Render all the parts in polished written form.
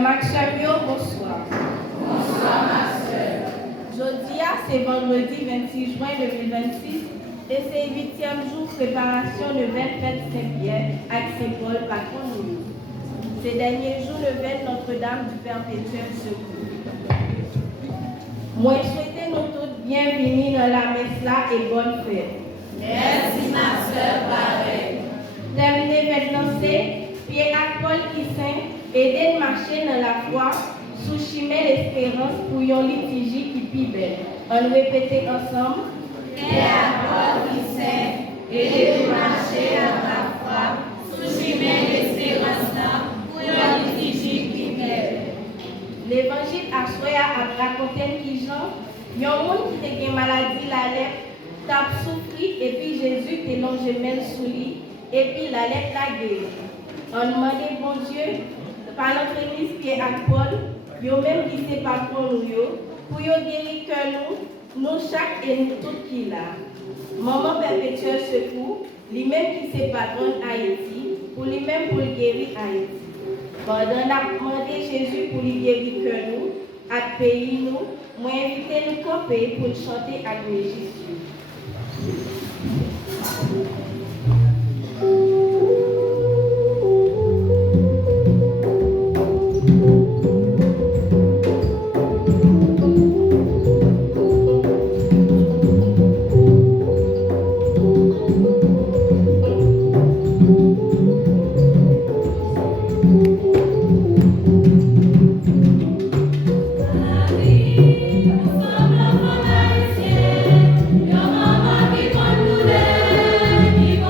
Maximio, bonsoir. Bonsoir, ma soeur. Jeudi, c'est vendredi 26 juin 2026 et c'est le 8e jour préparation de 24 Saint-Pierre avec Saint-Paul, patron nous. Ces derniers jours, le veille Notre-Dame du Perpétuel Secours. Moi, je souhaite nous toutes bienvenue dans la messe là et bonne fête. Merci, ma soeur, pareil. Terminé maintenant, c'est Pierre à Paul qui saint, aider de marcher dans la foi, sous chimère l'espérance pour une liturgie qui pie belle. On répète ensemble. Pierre à Paul qui saint, aider de marcher dans la foi, sous chimère l'espérance pour une liturgie qui belle. L'évangile a choisi à raconter qui Jean, il y a un monde qui a une maladie, la lèpre, t'a souffri et puis Jésus t'a longé même sous lui et puis la lèpre l'a guéri. On demandait bon Dieu, par notre église Pierre à Paul, yo même qui s'est patron nous pour yo guérir que nous chaque et nous toutes qui là. Maman Perpétuel Secours, lui-même qui s'est patron Haïti, pour lui-même pour guérir Haïti. Pendant la demandé Jésus pour lui guérir que nous, à pays nous, moi invité nous camper pour chanter à Jésus. Maman qui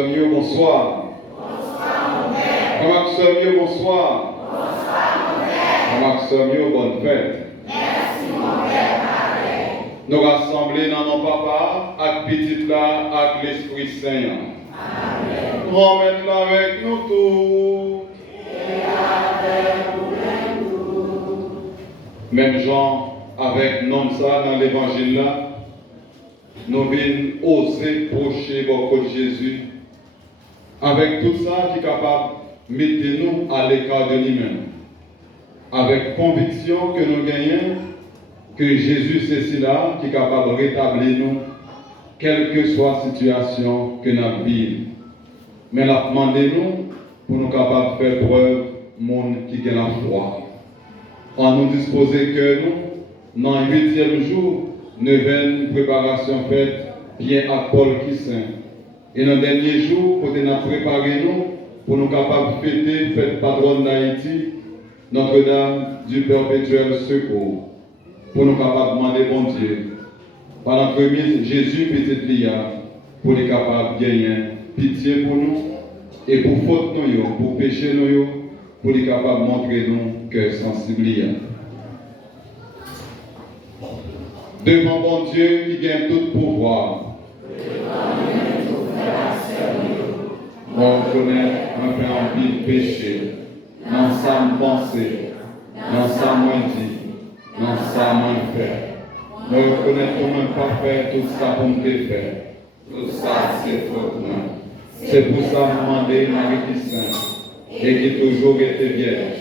sœur Mio, bonsoir. Bonsoir, mon père. Frère Max, sœur Mio, bonsoir. Bonsoir, mon père. Frère Max, sœur Mio, bonne fête. Merci, mon père. Pareil. Nous rassemblés dans nos papas, avec petit là, avec l'Esprit Saint. Amen. Remets là avec nous tous. Et avec nous. Même gens avec non ça dans l'évangile là, nous venons oser procher beaucoup de Jésus. Avec tout ça qui est capable de mettre nous à l'écart de nous-mêmes. Avec conviction que nous gagnons, que Jésus c'est là qui est capable de rétablir nous, quelle que soit la situation que nous vivons. Mais la demandé nous pour nous capables de faire preuve monde qui a la foi. On nous disposer que nous, dans le 8e jour, 9e préparation faite, bien à Paul qui saint. Et dans le dernier jour, pour nous préparer nous, pour nous capables de fêter, fête patronne d'Haïti, Notre-Dame du Perpétuel Secours. Pour nous capables de demander bon Dieu, par l'entremise Jésus petit Lia, pour les capables de gagner pitié pour nous, et pour faute nous, pour péché nous, pour les capables de montrer nous que sensible. Devant bon Dieu qui gagne tout pouvoir. On reconnaît un peu en pile péché, dans sa pensée, dans sa moins dit, dans sa moins fait. Nous reconnaissons même pas faire tout ça pour nous faire. Tout ça, c'est faute. C'est pour ça que nous demandons Marie qui sainte et qui toujours été vierge.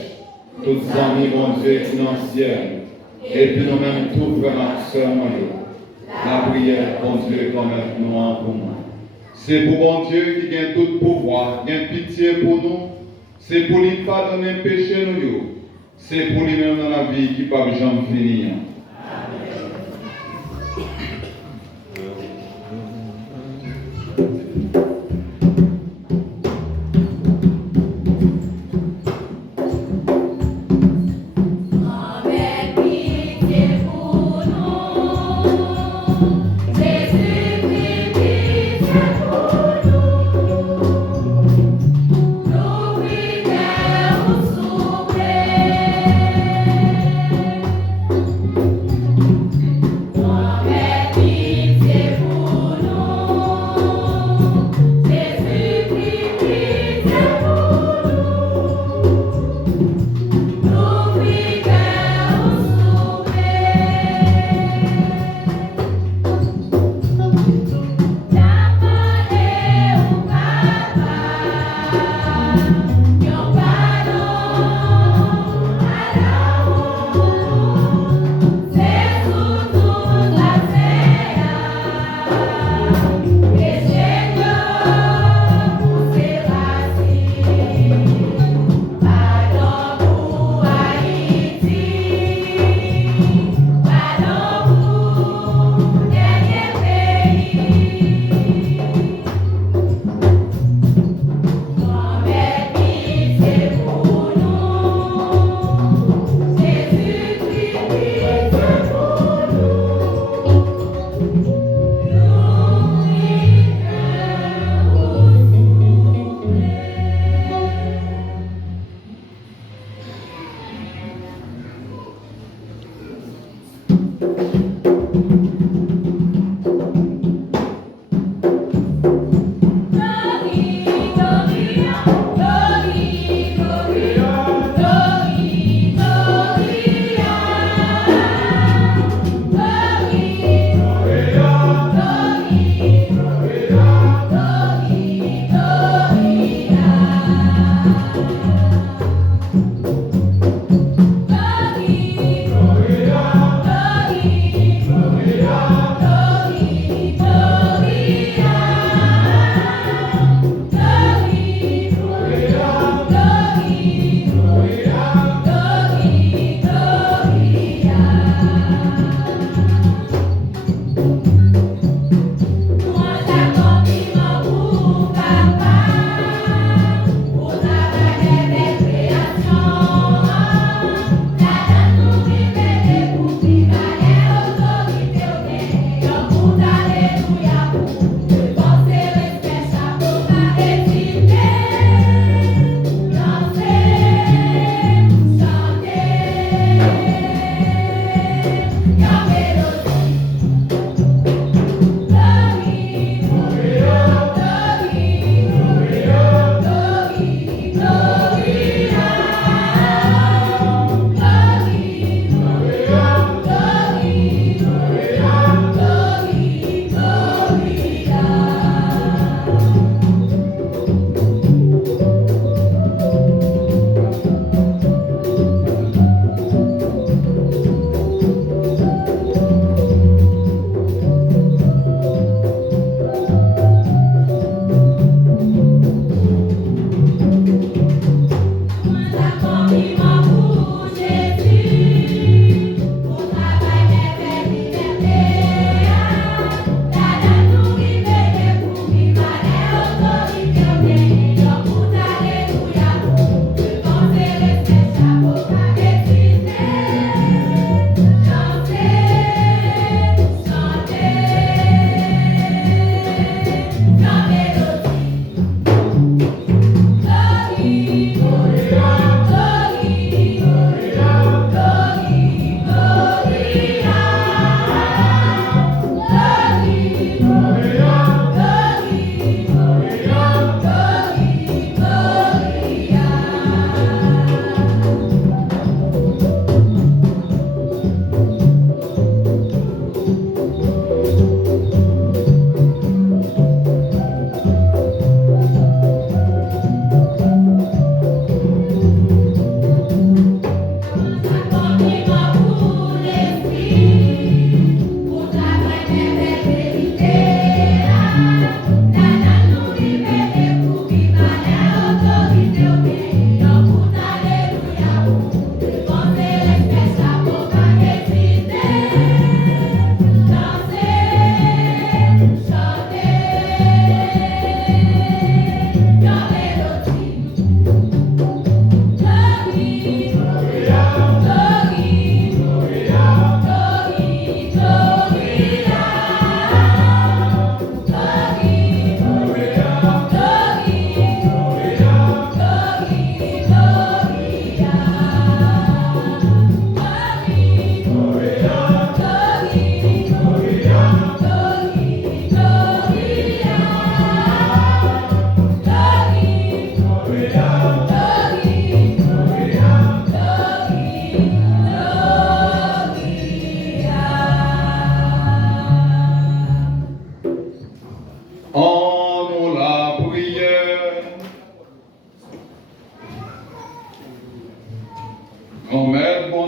Toutes amis, bon Dieu, financières. Et puis nous-mêmes, tout vraiment seulement la prière, bon Dieu, comme nous en pour moi. C'est pour bon Dieu qui gagne tout pouvoir, qui gagne pitié pour nous. C'est pour lui pardonner le péché nous. C'est pour lui-même dans la vie qui ne peut jamais finir.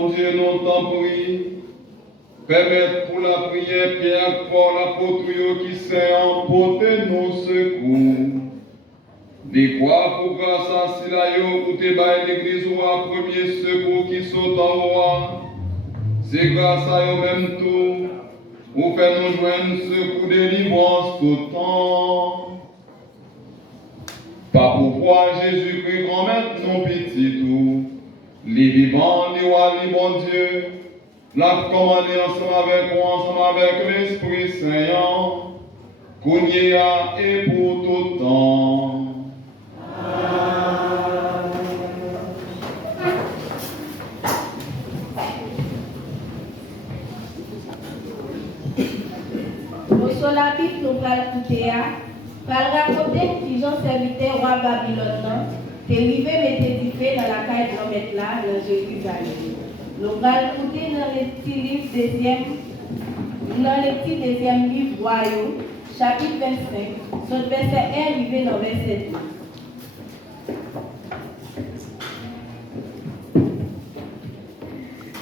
bon Dieu, nous t'en prie. Permettre pour la prière, Pierre, pour l'apôtre qui s'est emporté nos secours. Des quoi pour grâce à Silayo, pour te bailler l'église ou à premier secours qui saute en roi. C'est grâce à eux même tout, pour faire nous joindre secours de délivrance tout le temps. Par pouvoir Jésus-Christ, grand maître, non petit tout. Les vivants, les rois, les bons dieux, l'a commandé ensemble avec moi, ensemble avec l'Esprit Saint, qu'on y a et pour tout temps. Au solapif, nous allons écouter, par raconter qui Jean serviteur roi Babylone, qui arrivé mettait du feu dans la caille de mettre là, dans Jérusalem. Nous allons écouter dans les petits deuxième livre royaux, chapitre 25, sur le verset 1 arrivé dans le verset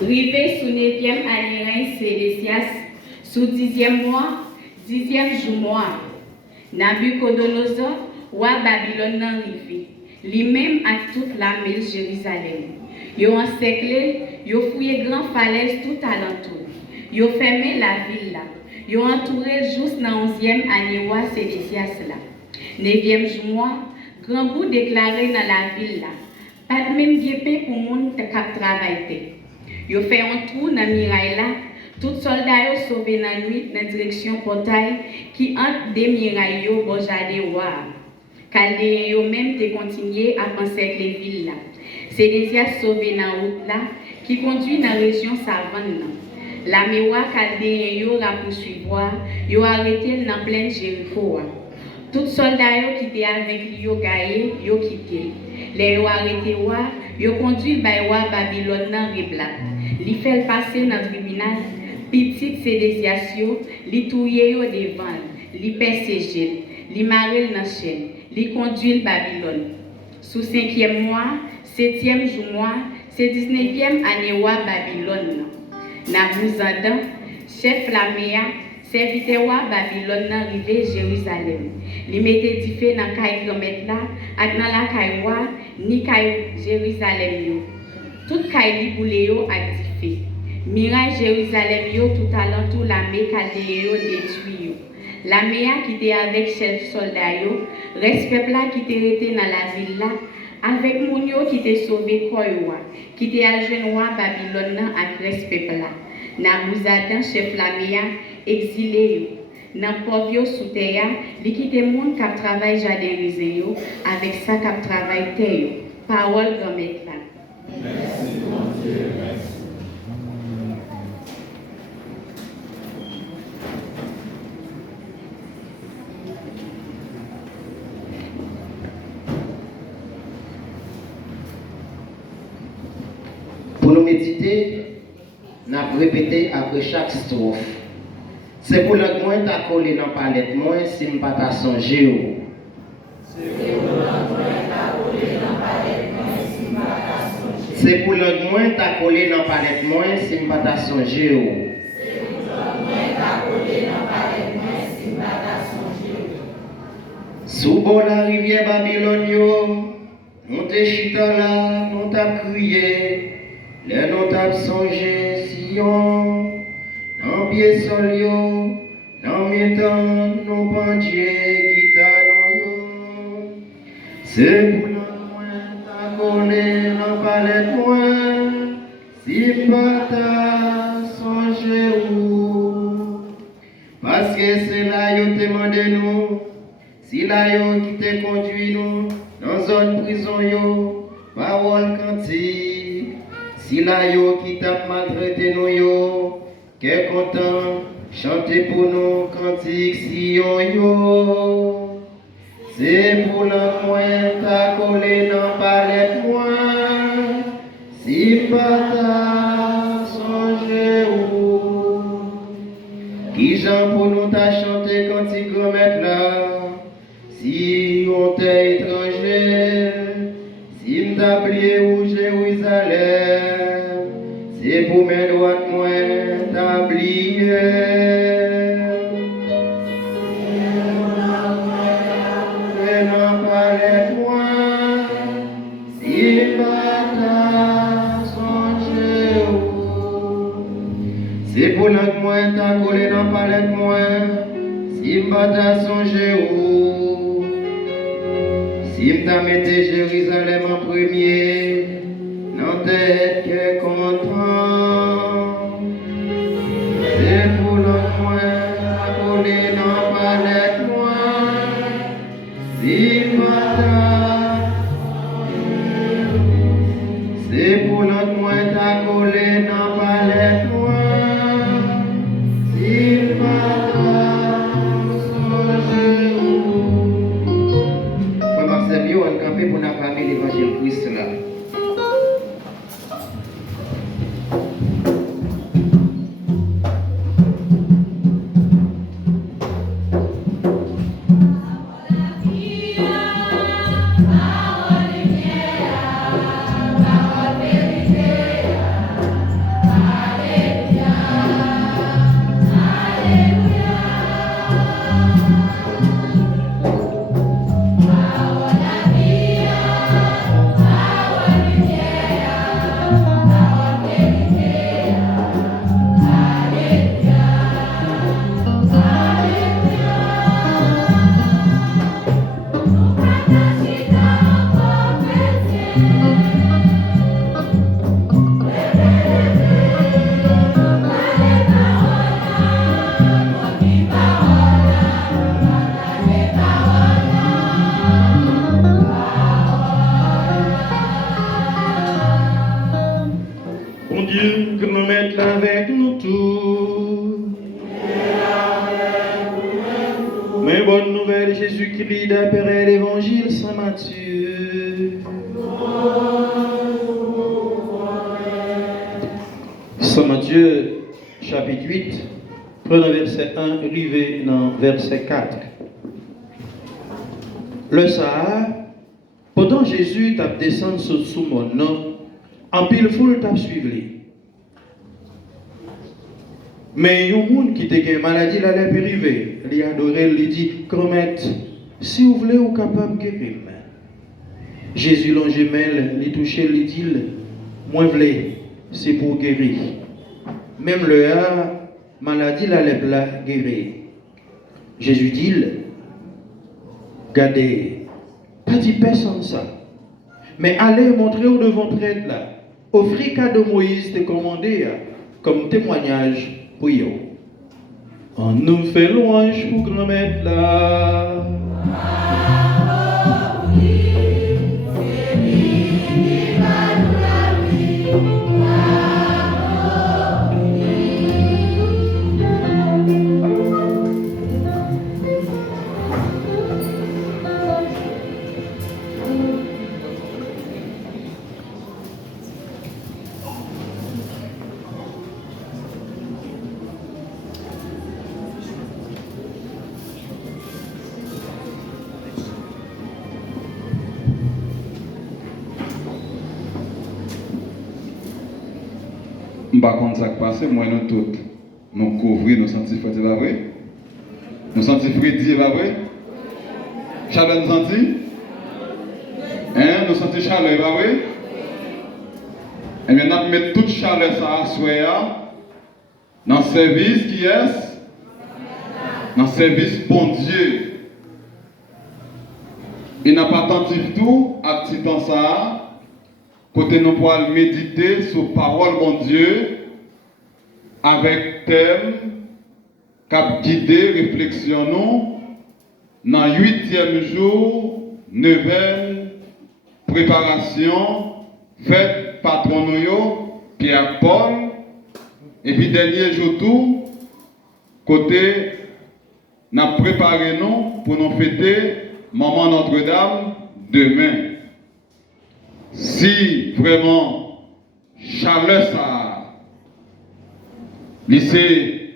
2. Rivé sous 9e année règne Sédécias, sous 10e mois, 10e jour mois, Nabucodonosor, roi Babylone nan rivé, lui-même à toute la ville Jérusalem. Yo encerclé, yo fouillé grand falaise tout alentour. Yo fermé la ville là. Yo entouré juste dans 11e année roi Sédécias là. 9e jour mois, grand bout déclaré dans la ville là. Pas de même guépé pour moun te k'ap travailler. Yo fait un trou dans miraille là. Tout soldat yo sauvé dans la nuit dans direction portail qui entre des mirailles yo bon jardin roi. Chaldéens yo même te continué à encercler ville là. Sédécias sauvé dans route là qui conduit dans la région savane. La méwa Chaldéens yo la poursuivre, yo arrêté dans pleine Jéricho. Tout soldat yo qui étaient avec lui yo gaillé, yo quitté. Les yo arrêté roi, yo conduit le roi Babylone dans Riblat. Li fait passer dans le tribunal, petit Sédécias yo, li touye yo devant, li perséger, li marel dans chaîne, li conduit le Babylone. Sous 5e mois, 7e jour mois, c'est 19e année roi Babylone. Nabuzaradan, chef Laméa, serviteur roi Babylone arrivé Jérusalem. Li mette du feu dans caille grand-mère là, ak dans la caille roi, ni caille Jérusalem yo. Tout caille li boule yo ak du feu. Miraille Jérusalem yo tout alentour la Chaldéen yo détruit yo. La Méa qui était avec chef soldat yo, reste peuple là qui était resté dans la ville là, avec moun yo qui était sauvé koywa, qui était à jeune roi Babylone nan ak reste peuple là. Nabuzaradan chef la Méa exilé yo. Nan pauvre yo sous terre, li kite moun k'ap travail jardin raisin yo, avec ça k'ap travail terre yo. Parole grand-mère là. Merci mon Dieu, merci. Pour nous méditer, nous avons répété après chaque strophe. C'est pour le moins t'as collé dans la palette, moi, si je ne pas t'as songé. C'est pour le moins t'as collé dans la palette, moi, si je ne pas t'as songé. Sous bord la rivière Babylone, nous te chita là, nous t'a crié. Les nous t'a songé, Sion, dans pied sol yo, dans mes temps, nous bandiers qui t'allons. C'est pour le moins t'as collé dans palette moins, si pas t'as songé où. Parce que c'est là yo te demandé nous, si là yo qui te conduit nous, dans zone prison yo, parole cantique. Si la yo qui t'a maltraité nous yo, qu'est content, chantez pour nous cantique si yo. C'est pour la moins t'as collé dans palette moins, si pas t'as songé où. Qui j'en pour nous t'a chanté cantique grand-mère là, si on t'est étranger, si m't'a oublié où Jérusalem. C'est main droite moins tablier. Et non palette moins, si bata songe ou. C'est pour notre moins ta collé dans palette moins, si bata songe ou. Si m'ta mette Jérusalem en premier, non tête que content. C'est pour l'autre moins, ta collé dans palette moins, si m'ta. C'est pour l'autre moins, ta collé dans palette moins, si m'ta songe ou. Pendant ce lieu, on campait pour la famille l'évangile Christ là. Bon Dieu, que nous mettes là avec nous tous. Mais bonne nouvelle, Jésus-Christ d'après l'évangile Saint Matthieu. Saint Matthieu, chapitre 8, prenons verset 1, arrivé dans verset 4. Le Sahara, pendant Jésus t'a descendu sous mon nom, en pile foule t'a suivi. Mais il y a un monde qui était une maladie, il allait arriver. Il a adoré, il dit, Cromette, si vous voulez, vous êtes capable de guérir. Jésus longe main, il touche, il dit, moi je veux, c'est pour guérir. Même le maladie, il allait guérir. Jésus dit, regardez, pas dit personne ça. Mais allez montrer au devant prêtre là. Offrir cadeau Moïse te commandé comme témoignage pour eux. On nous fait louange pour grand-mère là. Par contre, ça qui passe, moi, nous tous, nous couvrons, nous sentons fatigués, pas vrai? Nous sentons Freddy, pas vrai? Chaleur, nous sentons? Hein? Nous sentons chaleur, pas vrai? Et bien, nous mettons toute chaleur ça à soi, dans le service qui est? Dans le service bon Dieu. Il n'a pas attentif tout à petit temps ça. Côté nous pourrons méditer sur parole mon Dieu avec thème cap guider réflexion nous dans 8e jour 9e préparation fête patron nous Pierre Paul et puis dernier jour tout côté n'a préparé nous pour nous fêter maman Notre-Dame demain. Si vraiment chaleur ça, c'est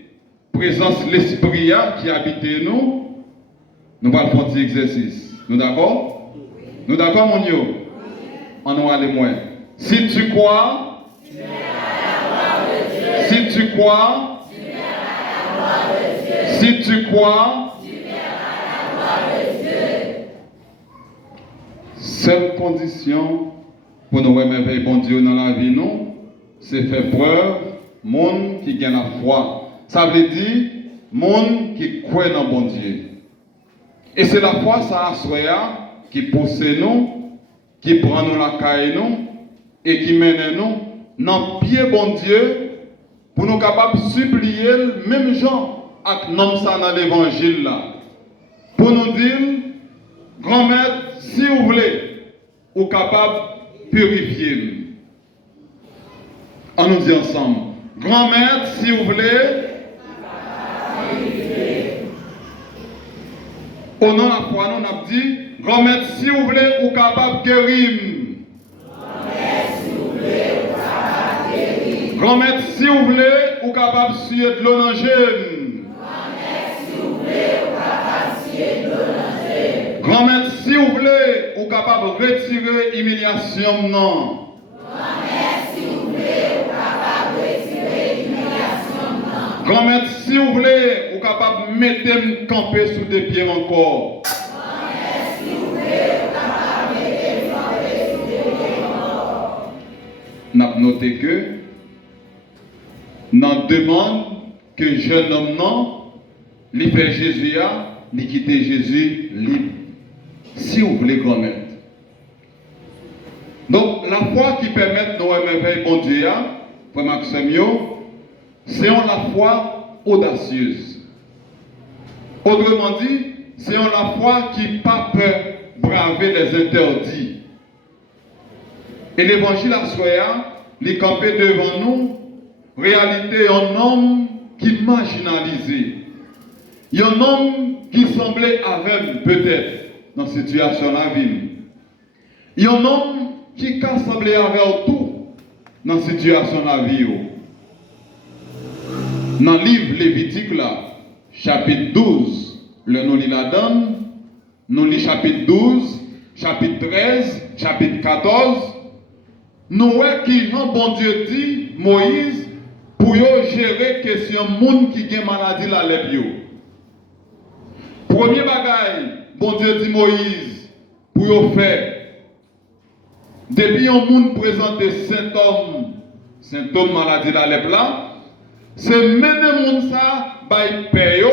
présence l'esprit qui habite nous, nous allons faire un exercice. Nous d'accord? Nous d'accord mon Dieu? On va aller moins. Si tu crois, Si tu crois, si tu crois, seule condition pour nous remercier bon Dieu dans la vie, non, c'est faire preuve, monde qui gagne la foi. Ça veut dire, monde qui croit dans bon Dieu. Et c'est la foi, ça a qui pousse nous, qui prend nous la caille nous, et qui mène nous dans le pied bon Dieu, pour nous capables de supplier le même gens avec nom ça dans l'évangile là. Pour nous dire, grand maître, si vous voulez, ou capable de purifier. On nous dit ensemble, grand maître, si vous voulez, au nom de la foi, nous avons dit, grand maître, si vous voulez, ou capable de guérir. Grand maître, si vous voulez, ou capable de suer de l'eau dans le jeûne. Grand maître, si vous voulez, ou capable de retirer l'humiliation, non. Grand maître, si vous voulez, ou capable de mettre me camper sous des pieds encore. Nous avons noté que dans demande que jeune homme non, il fait Jésus a, il quitte Jésus libre. Si vous voulez grand maître. Donc la foi qui permet de nous émerveiller bon Dieu, frère Maximio, c'est la foi audacieuse. Autrement dit, c'est la foi qui n'a pas peur de braver les interdits. Et l'évangile à Soya, il campé devant nous, réalité un homme qui marginalisé. Il y a un homme qui semblait avec peut-être dans cette situation de la vie. Il y a un homme qui semblait avec tout dans cette situation de la vie. Dans le livre Lévitique, là, chapitre 12, le nom il la donne, nous lisons chapitre 12, chapitre 13, chapitre 14. Nous voyons qui bon Dieu dit, Moïse, pour gérer question monde qui a maladie la lèpre. Premier bagaille, bon Dieu dit Moïse, pour faire. Depuis un monde présente symptômes maladie la lèpre là, c'est mener monde ça, by payo,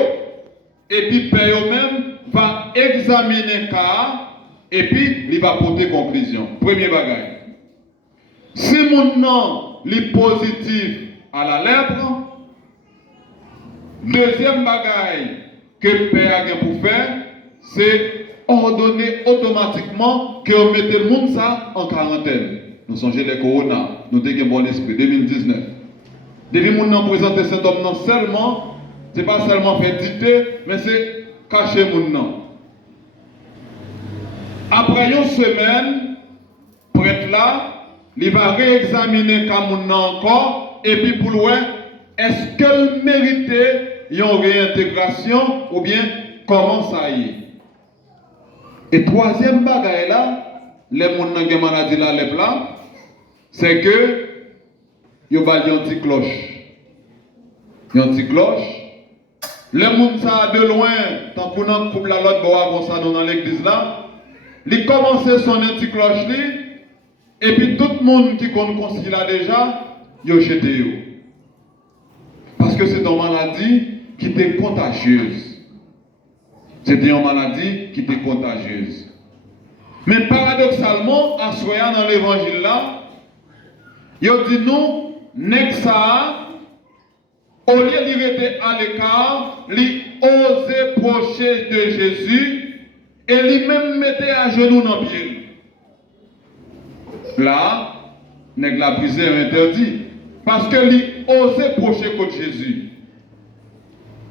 et puis payo même va examiner le cas, et puis il va porter conclusion. Premier bagaille. Si mon nom est positif à la lèpre, deuxième bagaille que le père a pour faire, c'est ordonner automatiquement que on mette le monde ça en quarantaine. Nous sommes les corona, nous avons un bon esprit, 2019. Depuis que nous présente cet homme seulement, ce n'est pas seulement faire dicter, mais c'est cacher mon nom. Après une semaine, prêtre là, il va réexaminer comme nom encore, et puis pour voir, est-ce qu'elle méritait une réintégration ou bien comment ça y est. Et troisième bagaille là, les gens qui ont maladie la lèpre là, c'est que il y a une petite cloche. Il y a une petite cloche. Les gens ça de loin, tant qu'on a couple la l'autre bois ça dans l'église là, ils commencent son petite cloche là, et puis tout le monde qui connaît là déjà, ils ont jeté. Parce que c'est une maladie qui était contagieuse. C'était une maladie qui était contagieuse. Mais paradoxalement, en soyant dans l'évangile là, il dit non, Nexa, au lieu d'y rester à l'écart, il osait procher de Jésus et il même mettait à genoux dans le pied. Là, nèg la brisé interdit. Parce que lui osait procher contre Jésus.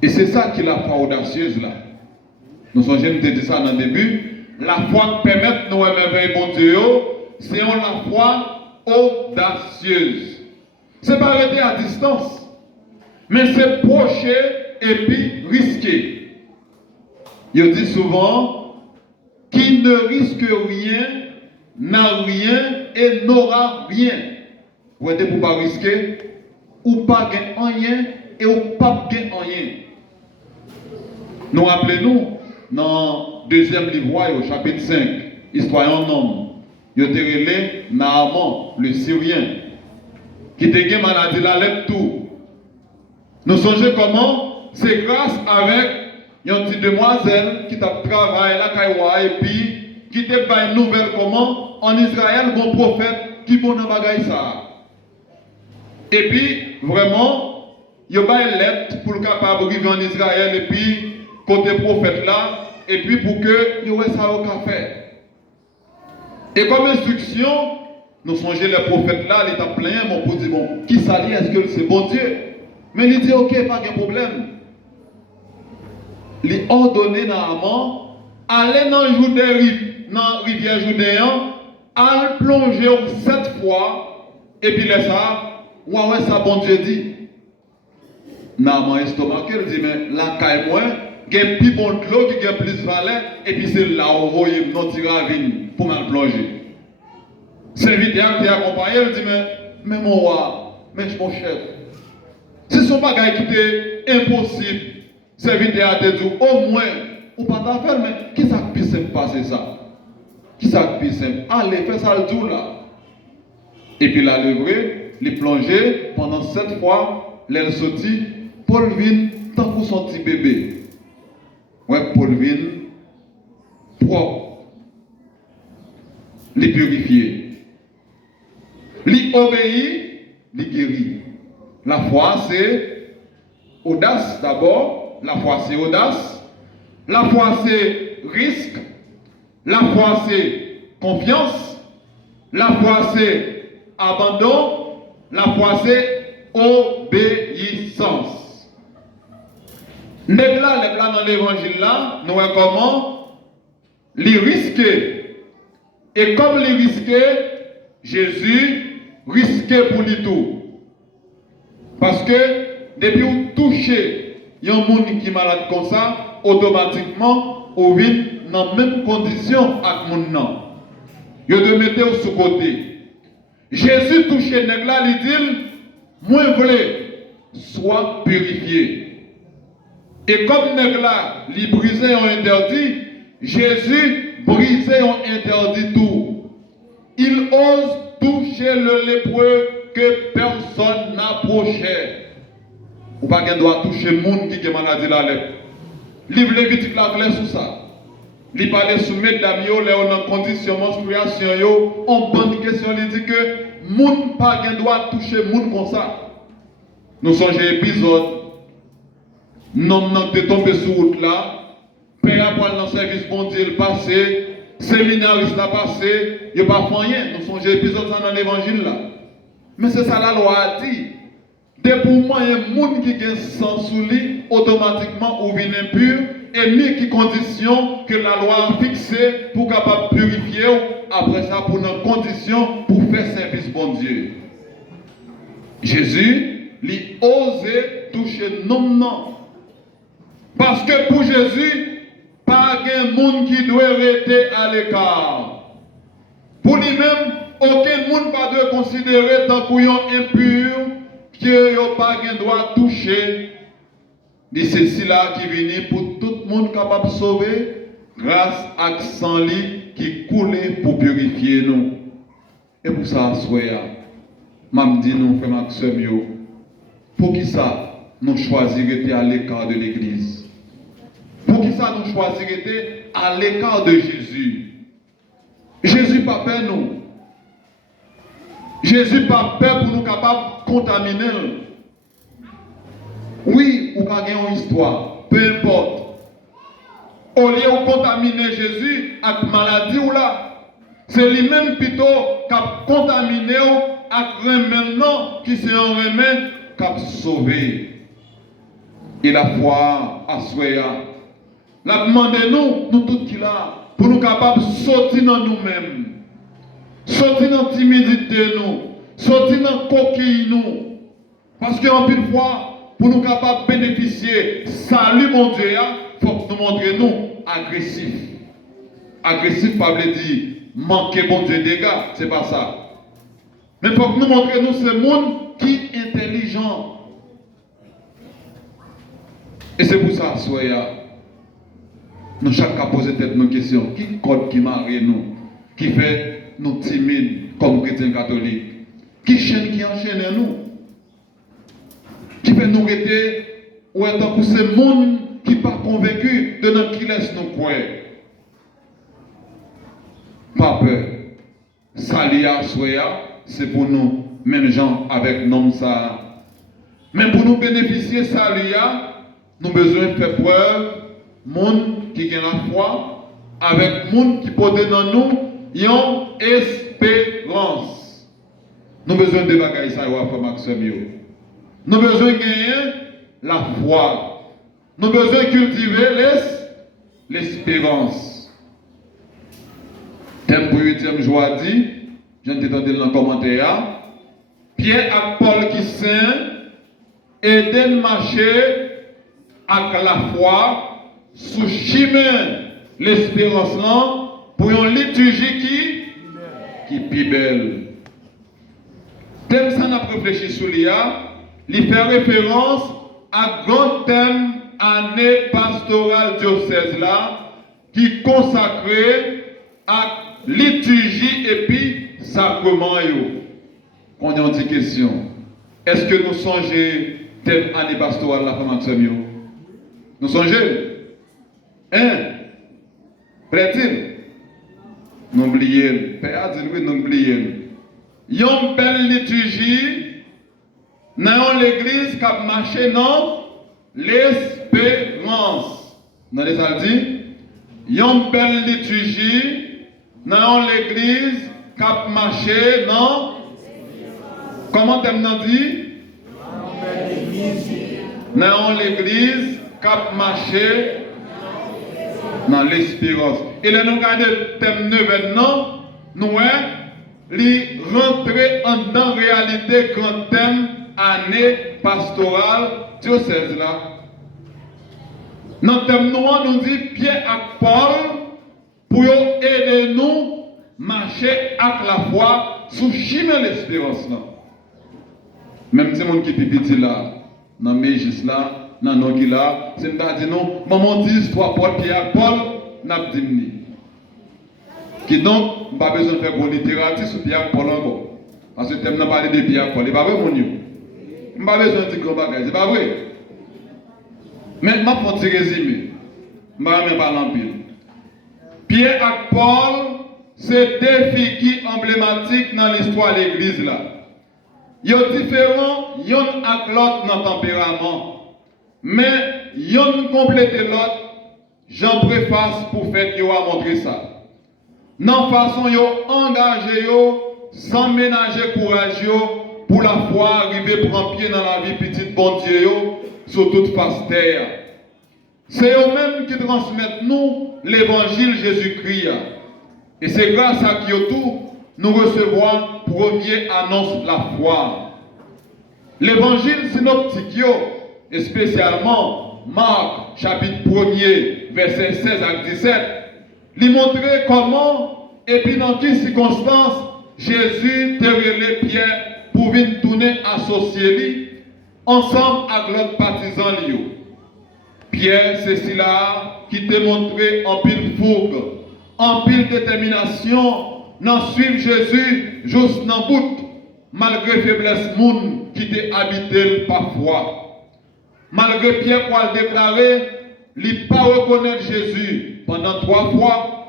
Et c'est ça qui est la foi audacieuse là. Nous sommes jeunes de dire ça dans le début. La foi qui permet de nous émerveiller bon Dieu, c'est la foi audacieuse. Ce n'est pas arrêter à distance, mais c'est procher et puis risquer. Il dit souvent, qui ne risque rien, n'a rien et n'aura rien. Vous êtes pour ne pas risquer? ou pas gain rien et ou pas gain rien. Nous rappelons-nous dans le 2e livre au chapitre 5, histoire d'un homme, il était relé Naaman, le Syrien, qui était gain maladie la lèpre tout. Nous songeons comment c'est grâce avec une petite demoiselle qui t'a travaillé là et puis qui t'a fait une nouvelle comment en Israël bon prophète qui bon dans bagaille ça. Et puis vraiment il y a une lettre pour le capable de vivre en Israël et puis côté prophète là et puis pour que il y ait ça au café. Et comme instruction, nous songeons les prophètes là, il est plein, mon pour dire bon, qui ça dit, est-ce que c'est bon Dieu? Mais il dit ok, pas de problème. Il ordonné Naaman, aller dans la rivière Judéen, aller plonger 7 fois, et puis là ça, ouais, ça bon Dieu dit. Naaman estomaqué, il dit mais la caille moi, il y a plus bon de l'eau, qui a plus de valeur, et puis c'est là où vous voyez notre ravine pour mal plonger. Serviteur qui est accompagné, il dit mais mon roi, mais mon chef, si ce bagage qui était impossible, serviteur a dit au moins, ou pas ta faire, mais qui ça puisse me passer ça? Qui ça puisse me allez, fais ça le tour là. Et puis la levré, les plongé pendant 7 fois, l'aile sortit, Paul vient tant que son petit bébé. Ouais, Paul vient propre, les purifier. Li obéit, li guérit. La foi c'est audace d'abord. La foi c'est audace. La foi c'est risque. La foi c'est confiance. La foi c'est abandon. La foi c'est obéissance. Les plans dans l'évangile là, nous voyons comment les risquer. Et comme les risquer, Jésus risquait pour lui tout. Parce que depuis vous touchez un monde qui est malade comme ça, automatiquement, vous vivez dans la même condition avec le monde. Vous devez mettre sous côté. Jésus touché nèg là, il dit, moi voulais, soit purifié. Et comme nèg là, il brisait un interdit, Jésus brisait un interdit tout. Il ose toucher le lépreux que personne n'approchait. Ou pas qu'il doit toucher le monde qui a maladie la lèpre. Livre Lévitique la clair sur ça. Il parlait soumettre la mio, là on en condition menstruation yo, on prend une question, il dit que monde pas qu'il doit toucher monde comme ça. Nous songeons épisode non non de tomber sur route là, père pour dans service bon Dieu le passé. Séminariste n'a passé, il n'y a pas fait rien. Nous sommes épisode dans l'évangile là. Mais c'est ça la loi a dit. Dès pour moi, il y a un monde qui a sang sous lui, automatiquement ou vient impur, et mis qui condition que la loi a fixé pour capable purifier, après ça pour nos conditions pour faire service bon Dieu. Jésus, lui osait toucher non. Parce que pour Jésus, pas un monde qui doit rester à l'écart. Pour lui-même, aucun monde ne doit considérer tant qu'on impur, que n'a pas un droit toucher. C'est ceci là qui vient pour tout le monde capable de sauver grâce à sang qui coule pour purifier nous. Et pour ça, soya, m'a dit nous, frère Maxime, pour qui ça nous choisir d'être à l'écart de l'église? Pour qui ça nous choisir d'être à l'écart de Jésus? Jésus pas peur nous. Jésus pas peur pour nous capables de contaminer. Oui, ou pas une histoire, peu importe. Au lieu de contaminer Jésus avec maladie ou là, c'est lui-même plutôt qui a contaminé avec remède qui c'est un remède qui a sauvé. Et la foi à Soya. La demandez-nous, nous tous qui là, pour nous capables de sortir dans nous-mêmes. Sortir dans la timidité nous. Sortir dans la coquille nous. Parce qu'en plus de fois, pour nous capables de bénéficier, salut mon Dieu, il faut que nous montrions nous agressifs. Agressif, pas veut dire manquer bon Dieu dégâts, c'est pas ça. Mais il faut que nous montrions nous ce monde qui est intelligent. gens. Et c'est pour ça, soyez, nous chaque cas poser tête nos questions. Qui code qui marie nous, qui fait nous timides comme chrétiens catholiques? Qui chaîne qui enchaîne nous? Qui fait nous rester ou être pour ce monde qui n'est pas convaincu de notre qui laisse nous croire? Pas peur. Salia, soya, c'est pour nous, même gens avec nom ça. Mais pour nous bénéficier salia, nous avons besoin de faire preuve, monde qui a la foi, avec monde qui peut donner dans nous, une espérance. Nous avons besoin de bagailles ça, Maxime. Nous avons besoin de gagner la foi. Nous avons besoin de cultiver l'espérance. Thème pour 8e jour dit, je viens de t'entendre dans le commentaire, Pierre et Paul qui saint, aider de marcher avec la foi, sous chemin l'espérance là, pour une liturgie qui est plus belle. Thème ça n'a pas réfléchi sur l'IA, il fait référence à grand thème année pastorale diocèse là, qui consacré à liturgie et puis sacrement. Qu'on a une question. Est-ce que nous songeons thème année pastorale la femme Maxime? Nous songeons? Hein? Prête-il? Nous oublions. Père a dit oui, nous oublions. Une belle liturgie dans l'église qui a marché dans l'espérance. Dans les salles dit, une belle liturgie dans l'église qui a marché dans. Comment t'as dit? Dans l'église qui a marché dans l'espérance. Et là, nous regardons le thème 9 non, nous rentrer en dans réalité grand thème année pastorale diocèse là. Dans le thème noir, nous dit Pierre et Paul pour aider nous marcher avec la foi sous chemin l'espérance là. Même si mon qui petit là, dans Mégis là, dans nos qui là, c'est pas dit non, maman dit histoire Paul Pierre et Paul n'a dit qui donc pas besoin de faire bonne littérature sur Pierre et Paul encore. Parce que thème n'a parlé de Pierre et Paul, c'est pas vrai mon Dieu. Pas besoin de dire grand bagage, c'est pas vrai. Maintenant, pour te résumer, je ne vais même pas l'empile. Pierre et Paul, c'est deux figures emblématiques dans l'histoire de l'église là. Ils sont différents, l'un avec l'autre dans le tempérament. Mais l'un complète l'autre, j'en préface pour faire qu'ils ont montré ça. Dans la façon, ils ont engagé, sans ménager courage, pour la foi, arriver à prendre pied dans la vie petite bon Dieu, sur toute face terre. C'est eux-mêmes qui transmettent nous l'évangile Jésus-Christ. Et c'est grâce à qui tout nous recevons première annonce la foi. L'évangile synoptique, et spécialement Marc, chapitre 1er, versets 16 à 17, lui montrer comment, et puis dans quelles circonstances, Jésus te relève Pierre pour venir tourner associé lui, ensemble avec l'autre partisan. Pierre, c'est cela qui t'a montré en pile fougue, en pile détermination, dans suivre Jésus juste dans bout, malgré faiblesse monde qui t'a habité parfois. Malgré Pierre pour le déclarer, il n'a pas reconnaître Jésus pendant 3 fois,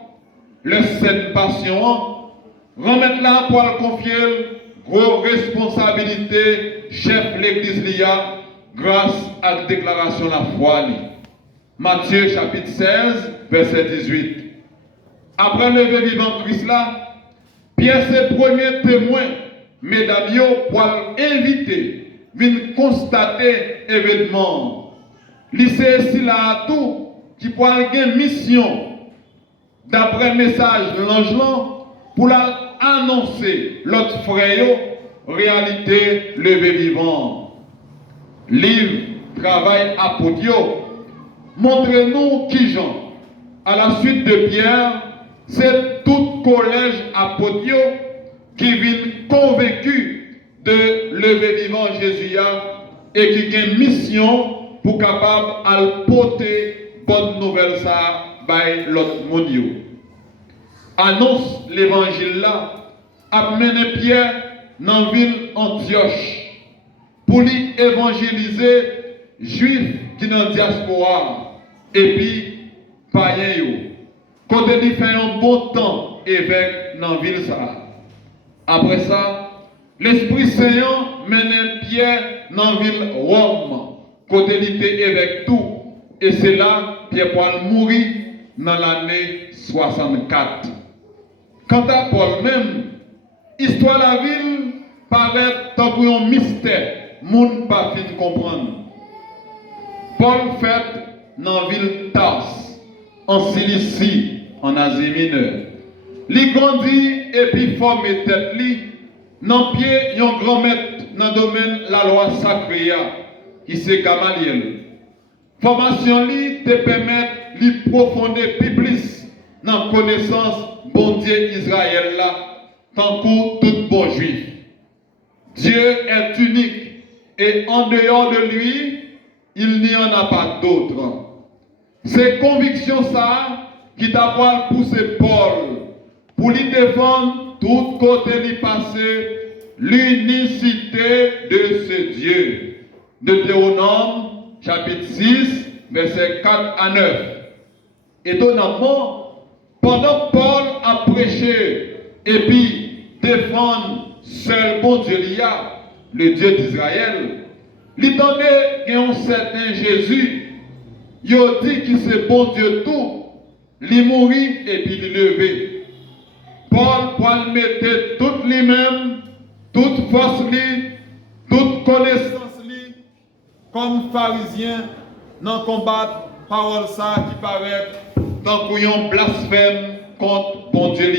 le 7 passion, remettre là pour le confier, gros responsabilité, chef de l'église l'IA, grâce à la déclaration de la foi. Matthieu chapitre 16, verset 18. Après le vivant Christ là, Pierre c'est le premier témoin, mesdames, pour inviter, venir constater l'événement. C'est ici là tout qui peut avoir une mission, d'après le message de l'ange pour annoncer l'autre frère, réalité levé vivant. Livre, travail, apôtre, montrez-nous qui Jean. À la suite de Pierre, c'est tout collège apôtre qui vient convaincu de de lever vivant Jésus et qui a une mission pour capable de porter bonne nouvelle ça by l'autre monde. Annonce l'évangile là, a mené Pierre dans la ville Antioche pour lui évangéliser juifs qui sont dans la diaspora et puis païens. Quand il fait un bon temps évêque dans la ville ça. Après ça, l'Esprit Saint mène Pierre dans la ville Rome, côté il était évêque tout. Et c'est là Pierre Paul mourit dans l'année 64. Quant à Paul même, histoire de la ville paraît tant un mystère, monde pas fin comprendre. Paul fait dans la ville Tars, en Cilicie, en Asie mineure. Il grandit et puis forme tête li dans pied un grand maître dans le domaine de la loi sacrée qui c'est Gamaliel. Formation li te permet de profonder plus dans la connaissance bon Dieu Israël là, tant que tout bon juif. Dieu est unique et en dehors de lui, il n'y en a pas d'autre. C'est conviction ça qui t'a poussé Paul pour lui défendre tout côté du passé l'unicité de ce Dieu. Deutéronome chapitre 6, versets 4 à 9. Étonnamment, pendant que Paul a prêché et puis défendre seul bon Dieu le Dieu d'Israël, il entendait qu'il y a un certain Jésus, il a dit que c'est bon Dieu tout, il mourit et puis il levé. Paul mettait tout lui-même, toute force lui, toute connaissance lui, comme pharisien, dans le combat parole ça qui paraît dans un blasphème contre bon Dieu.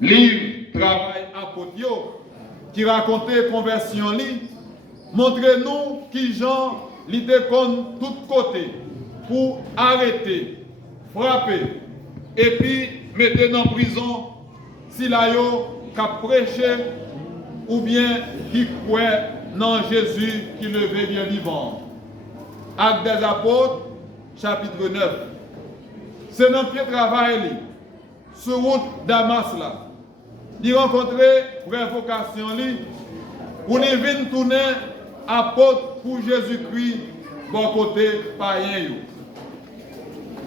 Livre, travail à côté, qui racontait conversion li, montrez-nous qui Jean l'idée comme tout côté pour arrêter, frapper et puis mettre dans prison si la yo qu'a prêché ou bien qui croit dans Jésus qui levait bien vivant. Actes des apôtres, chapitre 9. C'est dans le travail, sur route Damas là. Il rencontrait frère vocation pour les venir tourner apôtre pour Jésus-Christ bon côté païen.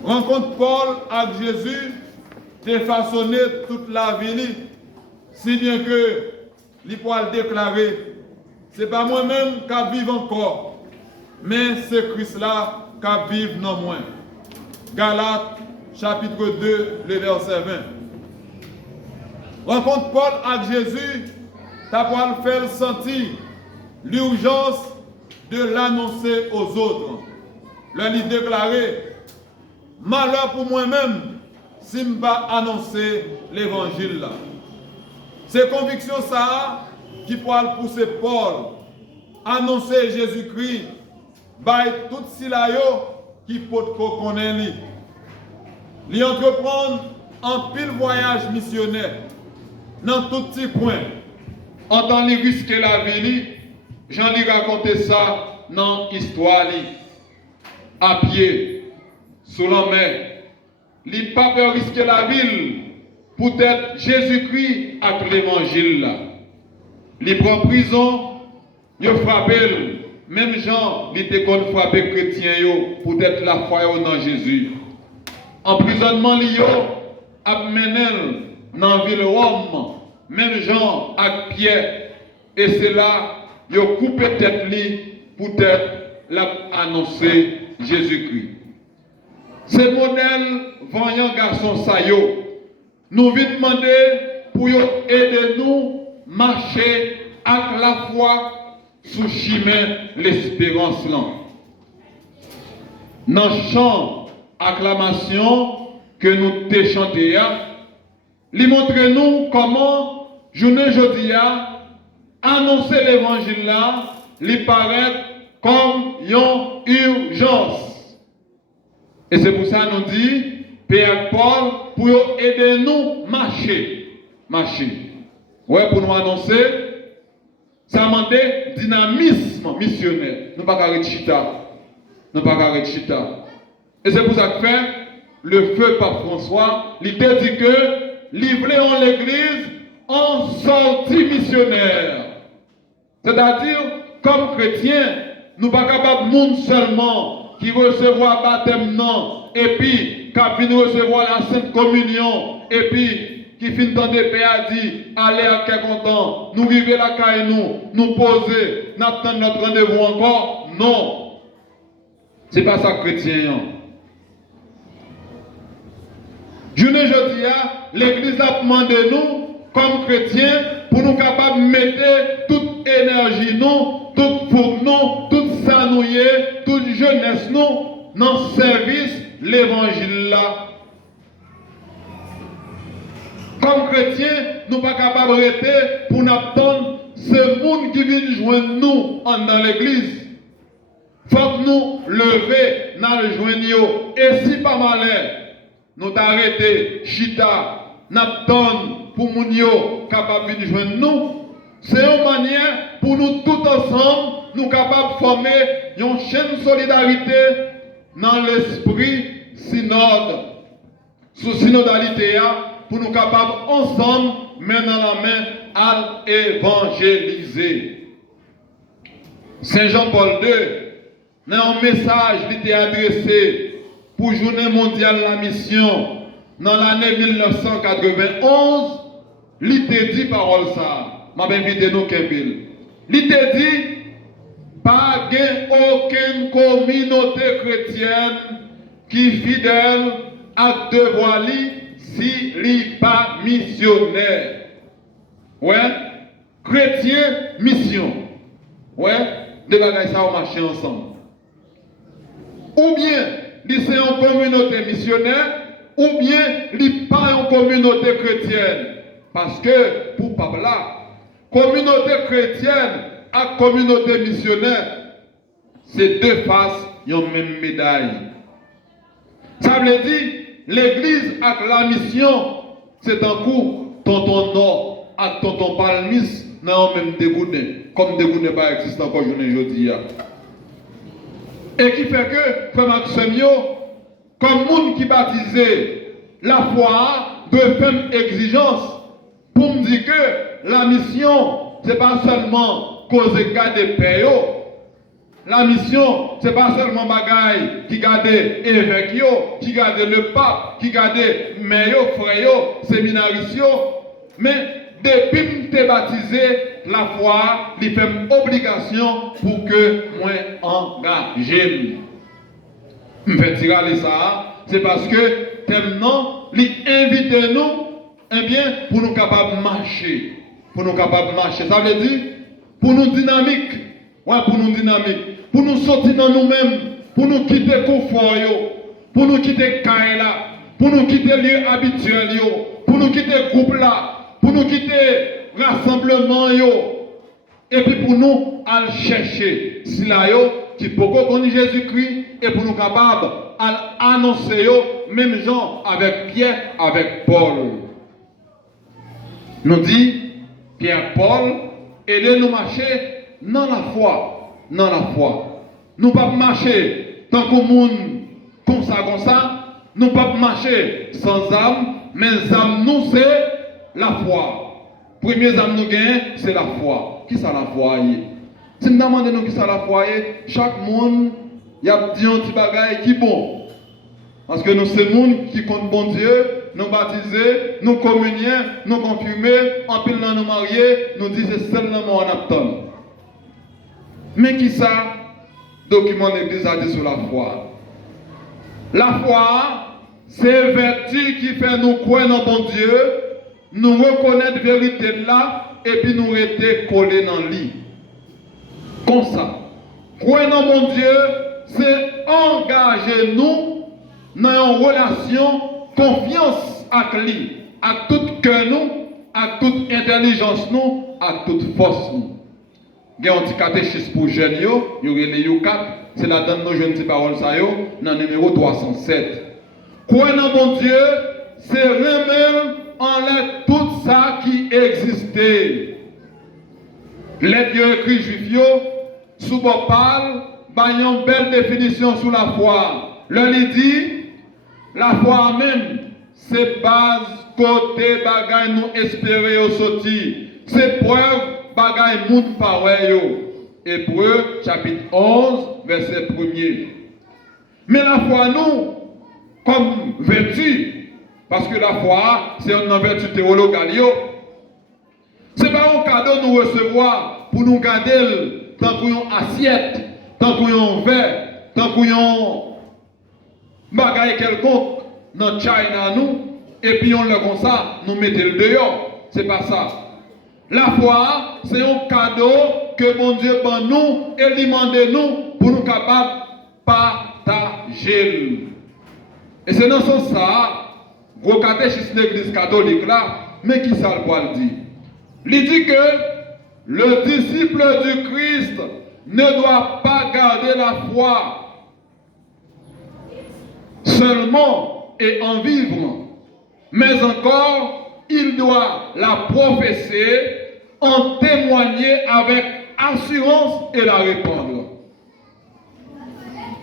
Rencontre Paul avec Jésus de façonner toute la vie, si bien que il peut déclarer, c'est pas moi-même qui vive encore, mais c'est Christ là qui vive non moins. Galates chapitre 2, le verset 20. Rencontre Paul avec Jésus, t'as pour le faire sentir l'urgence de l'annoncer aux autres. Leur lui déclarer, malheur pour moi-même si je ne pas annoncer l'évangile là. C'est conviction ça qui peut pousser Paul à annoncer Jésus-Christ by tout cela qui peut connaître lui. Lui entreprendre un pile voyage missionnaire dans tout petit coin. En tant qu'il risquer la vie, j'en ai raconté ça dans l'histoire. À pied, sous la mer, il n'a pas peur risquer la ville pour être Jésus-Christ avec l'évangile là. Il prend prison, il frappe, même Jean, il était contre frapper chrétien pour être la foi dans Jésus. Emprisonnement lié a mené dans la ville Rome, même Jean avec Pierre, et c'est là il a coupé tête pour annoncer Jésus-Christ. Ces modèles voyants garçons ça nous vite demander pour aider nous marcher avec la foi sous chemin l'espérance là. Dans le chant acclamation que nous te chanté, il montre nous comment journée jeudi annoncer l'évangile là, il paraît comme une urgence. Et c'est pour ça que nous dit Père Paul pour aider nous marcher. Ouais, pour nous annoncer Ça demande dynamisme missionnaire. Nous ne pouvons pas arrêter chita. Nous ne pouvons pas arrêter chita. Et c'est pour ça que fait le feu Pape François, il dit que livrer en l'église en sortie missionnaire. C'est-à-dire, comme chrétiens, nous ne sommes pas capables de monde seulement qui recevoir baptême non, et puis qui vient recevoir la Sainte Communion, et puis qui finit dans des pays à dire, allez à quel content, nous vivons la caille nous poser, nous attendons notre rendez-vous encore. Non. Ce n'est pas ça chrétien. Je ne dis pas, l'église a demandé nous, comme chrétiens, pour nous capables de mettre toute énergie, nous, toute fougue, nous, toute ça nous, toute jeunesse, nous, dans le service, l'évangile là. Comme chrétiens, nous ne sommes pas capables de rester pour nous attendre ce monde qui vient joindre nous dans l'église. Il faut que nous lever dans le joindre. Et si pas malin, nous t'arrêter, chita, n'attendre pour nous capables de joindre nous. C'est une manière pour nous tous ensemble, nous capables de former une chaîne de solidarité dans l'esprit synode. Sous synodalité, pour nous capables ensemble, main dans la main, à évangéliser. Saint Jean-Paul II, dans un message qui était adressé pour la Journée mondiale de la mission dans l'année 1991, il était dit parole ça. M'a invité nous Kembil. Il était dit pas aucune communauté chrétienne qui fidèle à devoir si n'est pas missionnaire. Ouais, chrétien, mission. Ouais, deux bagages ça on marche ensemble. Ou bien, c'est une communauté missionnaire, ou bien, il pas une communauté chrétienne. Parce que, pour Pabla, communauté chrétienne et communauté missionnaire, c'est deux faces d'une même médaille. Ça veut dire, l'église avec la mission, c'est un coup, tonton Nord et tonton Palmis n'ont même dégoûté. Comme dégoûté pas existe encore aujourd'hui. Et qui fait que, comme Maximio, comme monde qui baptisé, la foi doit faire une exigence pour me dire que la mission, ce n'est pas seulement causer garder paix. La mission, ce n'est pas seulement bagaille qui garde évêque, qui garde le pape, qui garde meyo, frère, séminaristes. Mais depuis que tu es baptisé, la foi, il fait une obligation pour que moi engage. Je vais tirer ça, c'est parce que maintenant, il invite nous, eh bien, pour nous capables de marcher. Pour nous capables de marcher. Ça veut dire, pour nous dynamique. Ouais, pour nous dynamique. Pour nous sortir dans nous-mêmes. Pour nous quitter le confort. Pour nous quitter le Kaila. Pour nous quitter le lieu habituel. Pour nous quitter le groupe là. Pour nous quitter le rassemblement. Et puis pour nous aller chercher si là qui peut connaître Jésus-Christ et pour nous capables d'annoncer même gens avec Pierre, avec Paul. Nous dit Pierre, Paul, aidez-nous marcher dans la foi. Dans la foi. Nous ne pouvons pas marcher tant que le monde comme ça. Nous ne pouvons pas marcher sans âme, mais âme nous c'est la foi. Premier âme nous gagne, c'est la foi. Qui ça la foi? Si nous demandons qui ça la foi, chaque monde y a dit un petit bagage qui est bon. Parce que nous c'est le monde qui compte bon Dieu, nous baptisés, nous communions, nous confirmés, en pile nous mariés, nous disons seulement on attend. Mais qui ça? Document de l'Église a dit sur la foi. La foi, c'est vertu qui fait nous croire dans bon Dieu, nous reconnaître la vérité là, et puis nous rester collés dans le lit. Comme ça. Croire dans mon Dieu, c'est engager nous dans une relation, confiance avec lui, avec tout cœur nous, avec toute intelligence nous, avec toute force nous. Il y a un petit catéchisme pour jeunes, il y a les U4, c'est la donne nos jeunes paroles, ça dans le numéro 307. Croire dans mon Dieu, c'est remettre en l'air tout ça qui existait. les vieux écrits juifs, sous bon parle, une belle définition sous la foi. Le dit, la foi même, c'est base côté bagay nous espérer au sorti. C'est preuve bagay moun pareil. Hébreux chapitre 11, verset 1er. Mais la foi nous, comme vertu, parce que la foi, c'est une vertu théologale. Ce n'est pas un cadeau nous recevoir pour nous garder tant qu'on a assiette, tant qu'on a verre, tant qu'on a bagaille quelconque dans China nous, et puis on le comme ça, nous mettons le dehors. C'est pas ça. La foi, c'est un cadeau que mon Dieu pour nous et demande nous pour nous capables de partager. Et c'est dans ce sens ça, gros catéchisme de l'église catholique là, mais qui ça le dit? Il dit que le disciple du Christ ne doit pas garder la foi seulement et en vivre, mais encore il doit la professer, en témoigner avec assurance et la répandre.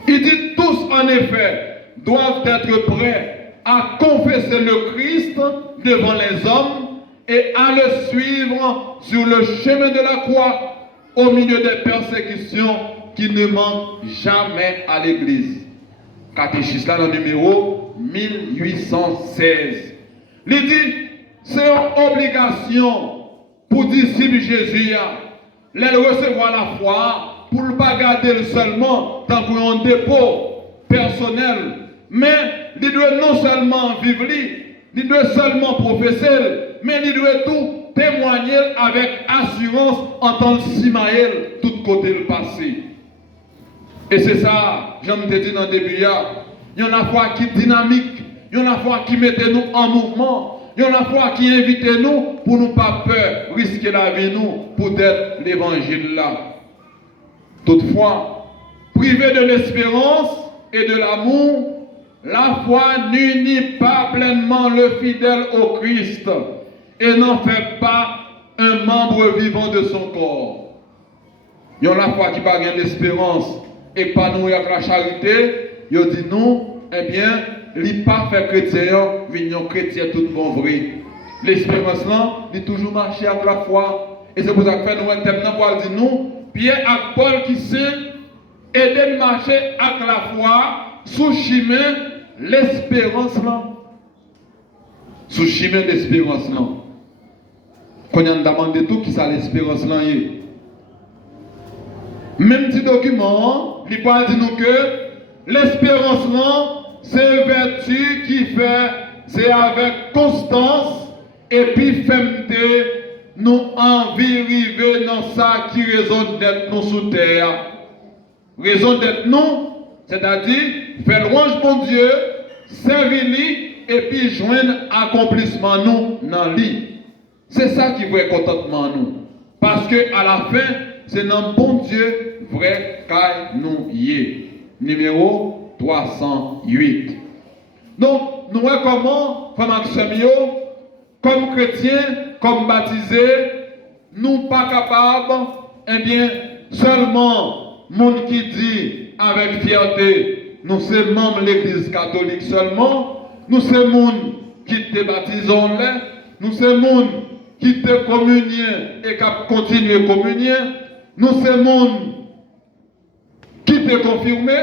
Il dit tous en effet doivent être prêts à confesser le Christ devant les hommes et à le suivre sur le chemin de la croix au milieu des persécutions qui ne manquent jamais à l'Église. Catéchisme là, le numéro 1816. Il dit, c'est une obligation pour disciples Jésus, les recevoir la foi, pour ne pas garder seulement tant qu'on a un dépôt personnel, mais il doit non seulement vivre, il doit seulement professer, mais il doit tout témoigner avec assurance en tant que Simaël, tout côté le passé. Et c'est ça, j'aime te dire dans le début, il y a une foi qui est dynamique, il y a une foi qui met nous en mouvement, il y a une foi qui invite nous pour ne pas peur, risquer la vie nous, pour être l'évangile là. Toutefois, privé de l'espérance et de l'amour, la foi n'unit pas pleinement le fidèle au Christ et n'en fait pas un membre vivant de son corps. Il y a la foi qui n'a pas d'espérance et pas nous avec la charité, il dit nous, eh bien, il n'est pas fait chrétien, vignon chrétien tout bon vrai. L'espérance là, il toujours marché avec la foi. Et c'est pour ça que nous un thème pour dire nous, Pierre et Paul qui sait aider de marcher avec la foi sous chemin l'espérance là. Sous chemin l'espérance là. Quand on a demandé tout qui ça l'espérance là est. Même petit document, il parle de nous que l'espérance là, c'est une vertu qui fait, c'est avec constance et puis fermeté, nous envie arriver dans ça qui raison d'être nous sous terre. Raison d'être nous, c'est-à-dire faire louange pour Dieu, servir-lui et puis joindre accomplissement nous dans lui. C'est ça qui veut contentement nous. Parce que à la fin, c'est dans bon Dieu vrai qu'à nous y est. Numéro 308. Donc, nous voyons comment, comme chrétiens, comme baptisés, nous pas capables, eh bien, seulement, monde qui dit avec fierté, nous sommes membres de l'Église catholique seulement, nous sommes monde qui te baptisons là, nous sommes monde qui te communier et qui continue à communier, nous sommes monde qui te confirmé,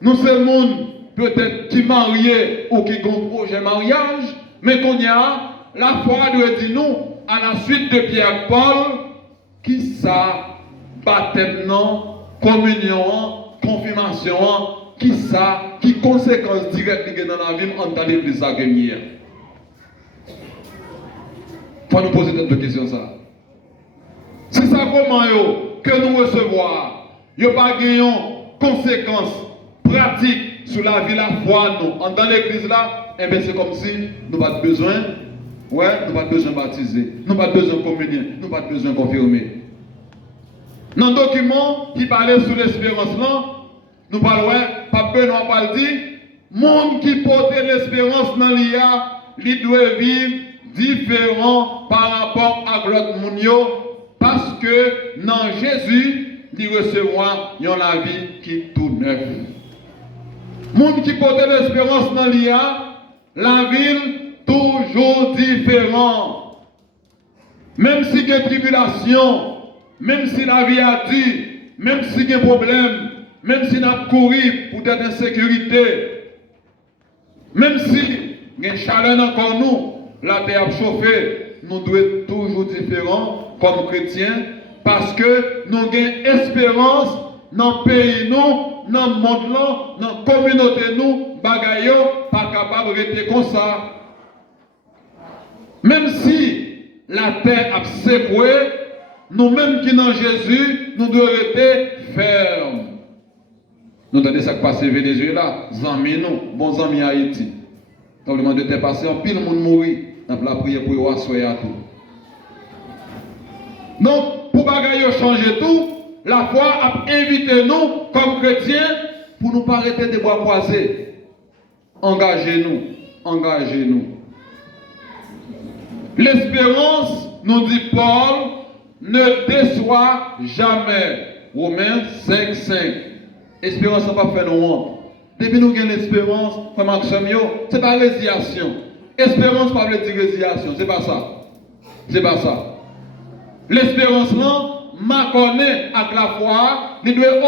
nous sommes monde peut-être qui marié ou qui ont projet mariage, mais qu'on y a, la foi doit dire nous, à la suite de Pierre Paul, qui ça, baptême non, communion, confirmation, qui ça, qui conséquences directes dans la vie en tant que ça gagner. Faut nous poser cette question ça. C'est ça comment que nous recevons, il n'y a pas de conséquences pratiques sur la vie, la foi, nous. En dans l'église là, eh bien c'est comme si nous n'avons pas besoin, nous n'avons pas besoin de baptiser, nous n'avons pas besoin de communier, nous n'avons pas besoin de confirmer. Dans le document qui parlait sur l'espérance là, nous parlons, pas besoin de dire, monde qui porte l'espérance dans l'IA, il doit vivre différent par rapport à l'autre monde, parce que dans Jésus, il recevra la vie qui est tout neuf. Monde qui porte l'espérance dans l'IA, la vie toujours différente. Même si il y a tribulation, même si la vie a dû, même si il y a problème, même si on a couru pour être insécurité, même si il y a un chaleur encore nous, la terre a chauffé, nous devons être toujours différents comme chrétiens parce que nous avons espérance dans le pays, nous, dans le monde, dans la communauté, nous, bagayo, pas capable de rester comme ça. Même si la terre a secoué, nous-mêmes qui dans Jésus, nous devons rester fermes. Nous avons ça qui passe au Venezuela, amis nous, bons amis Haïti. Dans le monde de terre passé, en pile monde mourir. Nous avons la prière pour y asseoir à tout. Donc, pour bagaille changer tout, la foi a invité nous, comme chrétiens, pour nous pas arrêter de bois croisés. Engagez-nous, engagez-nous. L'espérance, nous dit Paul, ne déçoit jamais. Romains 5, 5. Espérance n'a pas fait nous honte. Depuis nous avons l'espérance, comme Maxime, ce n'est pas résiliation. Espérance ne veut pas dire résiliation, c'est pas ça. C'est pas ça. L'espérance, là, ma connaît avec la foi, il doit